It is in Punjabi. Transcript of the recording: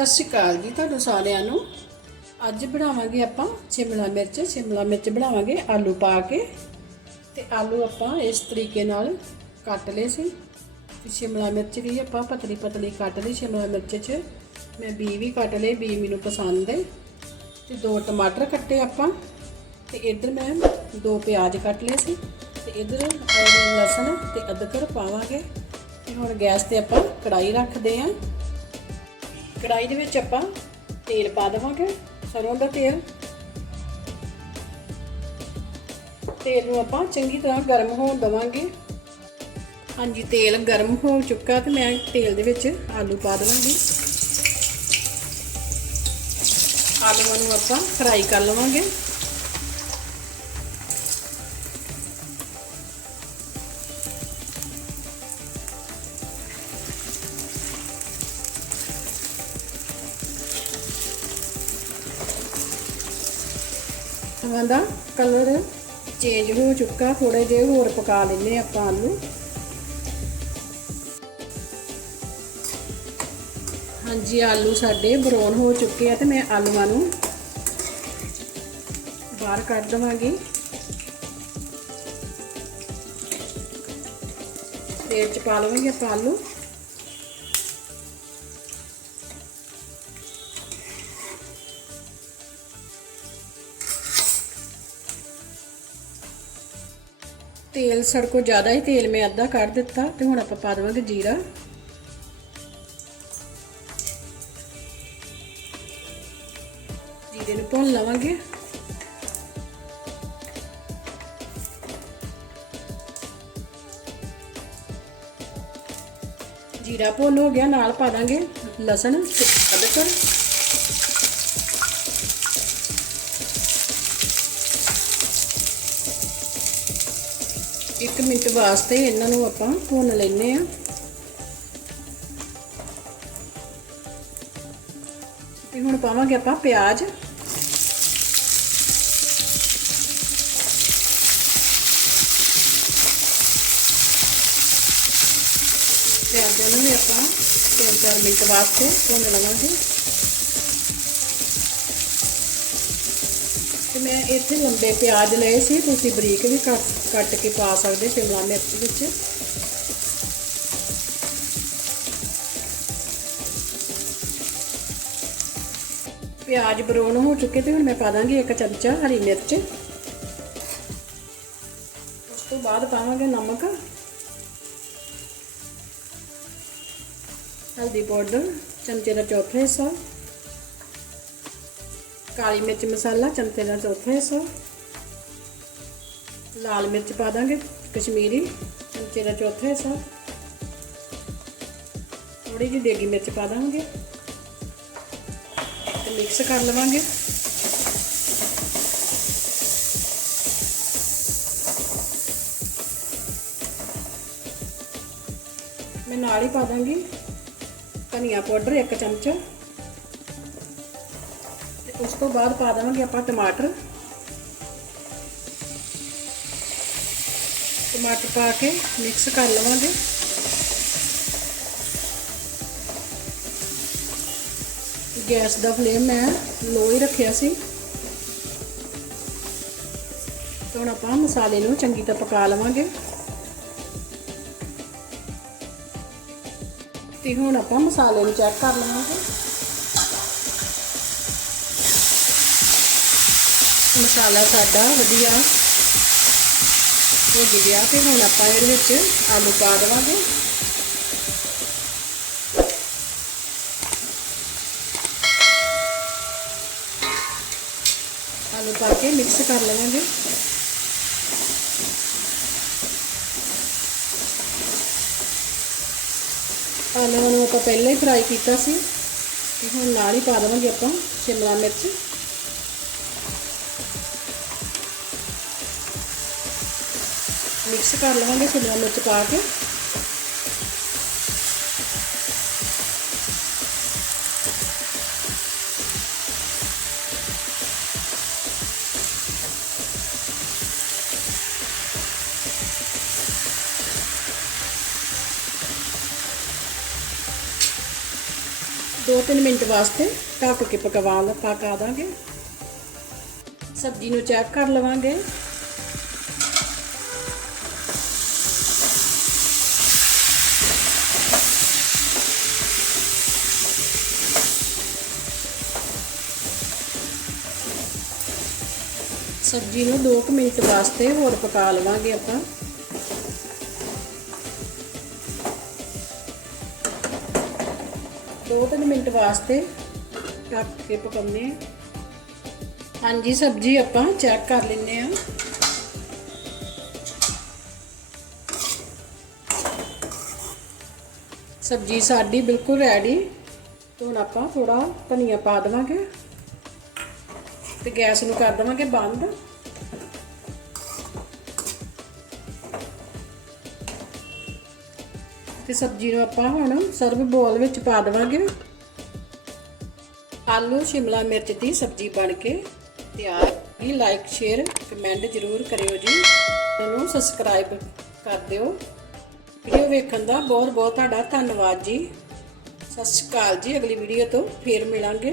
ਸਤਿ ਸ਼੍ਰੀ ਅਕਾਲ ਜੀ ਤੁਹਾਨੂੰ ਸਾਰਿਆਂ ਨੂੰ। ਅੱਜ ਬਣਾਵਾਂਗੇ ਆਪਾਂ ਸ਼ਿਮਲਾ ਮਿਰਚ। ਸ਼ਿਮਲਾ ਮਿਰਚ ਬਣਾਵਾਂਗੇ, ਆਲੂ ਪਾ ਕੇ। ਤੇ ਆਲੂ ਆਪਾਂ ਇਸ ਤਰੀਕੇ ਨਾਲ ਕੱਟ ਲਏ ਸੀ। ਤੇ ਸ਼ਿਮਲਾ ਮਿਰਚ ਵੀ ਆਪਾਂ ਪਤਲੀ ਪਤਲੀ ਕੱਟ ਲਈ ਸ਼ਿਮਲਾ ਮਿਰਚ 'ਚ। ਮੈਂ ਬੀ ਵੀ ਕੱਟ ਲਏ, ਬੀ ਮੈਨੂੰ ਪਸੰਦ ਹੈ ਤੇ ਦੋ ਟਮਾਟਰ ਕੱਟੇ ਆਪਾਂ। ਤੇ ਇੱਧਰ ਮੈਂ ਦੋ ਪਿਆਜ਼ ਕੱਟ ਲਏ ਸੀ। ਤੇ ਇੱਧਰ ਲਸਣ ਤੇ ਅਦਰਕ ਪਾਵਾਂਗੇ। ਤੇ ਹੁਣ ਗੈਸ ਤੇ ਆਪਾਂ ਕੜਾਈ ਰੱਖਦੇ ਆਂ। ਕੜਾਈ ਦੇ ਵਿੱਚ ਆਪਾਂ ਤੇਲ ਪਾ ਦੇਵਾਂਗੇ, ਸਰੋਂ ਦਾ ਤੇਲ। ਤੇਲ ਨੂੰ ਆਪਾਂ ਚੰਗੀ ਤਰ੍ਹਾਂ ਗਰਮ ਹੋਣ ਦੇਵਾਂਗੇ। ਹਾਂਜੀ, ਤੇਲ ਗਰਮ ਹੋ ਚੁੱਕਾ ਤੇ ਮੈਂ ਤੇਲ ਦੇ ਵਿੱਚ ਆਲੂ ਪਾ ਦੇਵਾਂਗੀ। ਆਲੂਆਂ ਨੂੰ ਆਪਾਂ ਫਰਾਈ ਕਰ ਲਵਾਂਗੇ। ਇਹਨਾਂ ਦਾ ਕਲਰ ਚੇਂਜ ਹੋ ਚੁੱਕਾ ਥੋੜੇ ਜਿਹਾ ਹੋਰ ਪਕਾ ਲੈਨੇ ਆਪਾਂ ਆਲੂ। ਹਾਂਜੀ, ਆਲੂ ਸਾਡੇ ਬਰਾਉਨ ਹੋ ਚੁੱਕੇ ਆ ਤੇ ਮੈਂ ਆਲੂਆਂ ਨੂੰ ਬਾਹਰ ਕੱਢ ਦਵਾਂਗੀ। ਤੇਲ ਚ ਪਾ ਲਵਾਂਗੇ ਆਪਾਂ ਆਲੂ। ਤੇਲ ਸੜਕੋ ਜ਼ਿਆਦਾ ਹੀ ਤੇਲ ਮੈਂ ਅੱਧਾ ਕੱਢ ਦਿੱਤਾ ਤੇ ਹੁਣ ਆਪਾਂ ਪਾ ਦੇਵਾਂਗੇ ਜੀਰਾ। ਜੀਰੇ ਨੂੰ ਭੁੰਨ ਲਵਾਂਗੇ। ਜੀਰਾ ਭੁੰਨ ਹੋ ਗਿਆ, ਨਾਲ ਪਾ ਦਾਂਗੇ ਲਸਣ ਤੇ ਅਦਰਕ। ਇੱਕ ਮਿੰਟ ਵਾਸਤੇ ਇਹਨਾਂ ਨੂੰ ਆਪਾਂ ਭੁੰਨ ਲੈਨੇ ਆ ਤੇ ਹੁਣ ਪਾਵਾਂਗੇ ਆਪਾਂ ਪਿਆਜ਼। ਪਿਆਜ਼ਾਂ ਨੂੰ ਵੀ ਆਪਾਂ 3-4 ਮਿੰਟ ਵਾਸਤੇ ਭੁੰਨ ਲਵਾਂਗੇ। ਤੇ ਮੈਂ ਇੱਥੇ ਲੰਬੇ ਪਿਆਜ਼ ਲਏ ਸੀ, ਤੁਸੀਂ ਬਰੀਕ ਵੀ ਕੱਟ ਕੱਟ ਕੇ ਪਾ ਸਕਦੇ ਸ਼ਿਮਲਾ ਮਿਰਚ ਵਿੱਚ। ਪਿਆਜ਼ ਬਰਾਊਨ ਹੋ ਚੁੱਕੇ ਤੇ ਹੁਣ ਮੈਂ ਪਾ ਦਾਂਗੀ ਇੱਕ ਚਮਚਾ ਹਰੀ ਮਿਰਚ। ਉਸ ਤੋਂ ਬਾਅਦ ਪਾਵਾਂਗੇ ਨਮਕ। ਹਲਦੀ ਪਾਊਡਰ, ਚਮਚੇ ਦਾ ਚੌਥਾ ਹਿੱਸਾ। ਕਾਲੀ ਮਿਰਚ ਮਸਾਲਾ, ਚਮਚੇ ਦਾ ਚੌਥਾ ਹਿੱਸਾ। ਲਾਲ ਮਿਰਚ ਪਾ ਦਾਂਗੇ, ਕਸ਼ਮੀਰੀ, ਚਮਚੇ ਦਾ ਚੌਥਾ ਹਿੱਸਾ। ਥੋੜੀ ਜਿਹੀ ਦੇਗੀ ਮਿਰਚ ਪਾ ਦਾਂਗੇ। ਤੇ ਮਿਕਸ ਕਰ ਲਵਾਂਗੇ। ਮੈਂ ਨਾਲ ਹੀ ਪਾ ਦਾਂਗੀ ਧਨੀਆ ਪਾਊਡਰ, ਇੱਕ ਚਮਚਾ। ਉਸ ਤੋਂ ਬਾਅਦ ਪਾ ਦੇਵਾਂਗੇ ਆਪਾਂ ਟਮਾਟਰ। ਟਮਾਟਰ ਪਾ ਕੇ ਮਿਕਸ ਕਰ ਲਵਾਂਗੇ। ਗੈਸ ਦਾ ਫਲੇਮ ਮੈਂ ਲੋ ਹੀ ਰੱਖਿਆ ਸੀ। ਹੁਣ ਆਪਾਂ ਮਸਾਲੇ ਨੂੰ ਚੰਗੀ ਤਰ੍ਹਾਂ ਪਕਾ ਲਵਾਂਗੇ। ਤੇ ਹੁਣ ਆਪਾਂ ਮਸਾਲੇ ਨੂੰ ਚੈੱਕ ਕਰ ਲਵਾਂਗੇ। ਮਸਾਲਾ ਸਾਡਾ ਵਧੀਆ ਹੋ ਗਿਆ ਤੇ ਹੁਣ ਆਪਾਂ ਇਹਦੇ ਵਿੱਚ ਆਲੂ ਪਾ ਦੇਵਾਂਗੇ। ਆਲੂ ਪਾ ਕੇ ਮਿਕਸ ਕਰ ਲਵਾਂਗੇ। ਆਲੂਆਂ ਨੂੰ ਆਪਾਂ ਪਹਿਲਾਂ ਹੀ ਫਰਾਈ ਕੀਤਾ ਸੀ। ਤੇ ਹੁਣ ਨਾਲ ਹੀ ਪਾ ਦੇਵਾਂਗੇ ਆਪਾਂ ਸ਼ਿਮਲਾ ਮਿਰਚ। ਮਿਕਸ ਕਰ ਲਵਾਂਗੇ ਸ਼ਿਮਲਾ ਮਿਰਚ ਪਾ ਕੇ 2-3 ਮਿੰਟ ਵਾਸਤੇ ਢੱਕ ਕੇ ਪਕਵਾ ਲ ਪਕਾ ਦਾਂਗੇ ਸਬਜ਼ੀ ਨੂੰ ਚੈੱਕ ਕਰ ਲਵਾਂਗੇ ਸਬਜ਼ੀ ਨੂੰ 2 ਮਿੰਟ ਵਾਸਤੇ ਹੋਰ ਪਕਾ ਲਵਾਂਗੇ ਆਪਾਂ। ਦੋ ਤਿੰਨ ਮਿੰਟ ਵਾਸਤੇ ਢੱਕ ਕੇ ਪਕਾਉਂਦੇ ਹਾਂ। ਹਾਂਜੀ, ਸਬਜ਼ੀ ਆਪਾਂ ਚੈੱਕ ਕਰ ਲੈਂਦੇ ਆ ਸਬਜ਼ੀ ਸਾਡੀ ਬਿਲਕੁਲ ਰੈਡੀ ਹੁਣ ਆਪਾਂ ਥੋੜਾ ਧਨੀਆ ਪਾ ਦੇਵਾਂਗੇ। ਤੇ ਗੈਸ ਨੂੰ ਕਰ ਦੇਵਾਂਗੇ ਬੰਦ। ਤੇ ਸਬਜ਼ੀ ਨੂੰ ਆਪਾਂ ਹੁਣ ਸਰਵ ਬੋਲ ਵਿੱਚ ਪਾ ਦੇਵਾਂਗੇ। ਆਲੂ, ਸ਼ਿਮਲਾ ਮਿਰਚ ਦੀ ਸਬਜ਼ੀ ਬਣ ਕੇ ਤਿਆਰ। ਵੀ ਲਾਈਕ ਸ਼ੇਅਰ ਕਮੈਂਟ ਜ਼ਰੂਰ ਕਰਿਓ ਜੀ। ਇਹਨੂੰ ਸਬਸਕ੍ਰਾਈਬ ਕਰ ਦਿਓ। ਵੀਡੀਓ ਵੇਖਣ ਦਾ ਬਹੁਤ ਬਹੁਤ ਤੁਹਾਡਾ ਧੰਨਵਾਦ ਜੀ। ਸਤਿ ਸ਼੍ਰੀ ਅਕਾਲ ਜੀ। ਅਗਲੀ ਵੀਡੀਓ ਤੋਂ ਫੇਰ ਮਿਲਾਂਗੇ।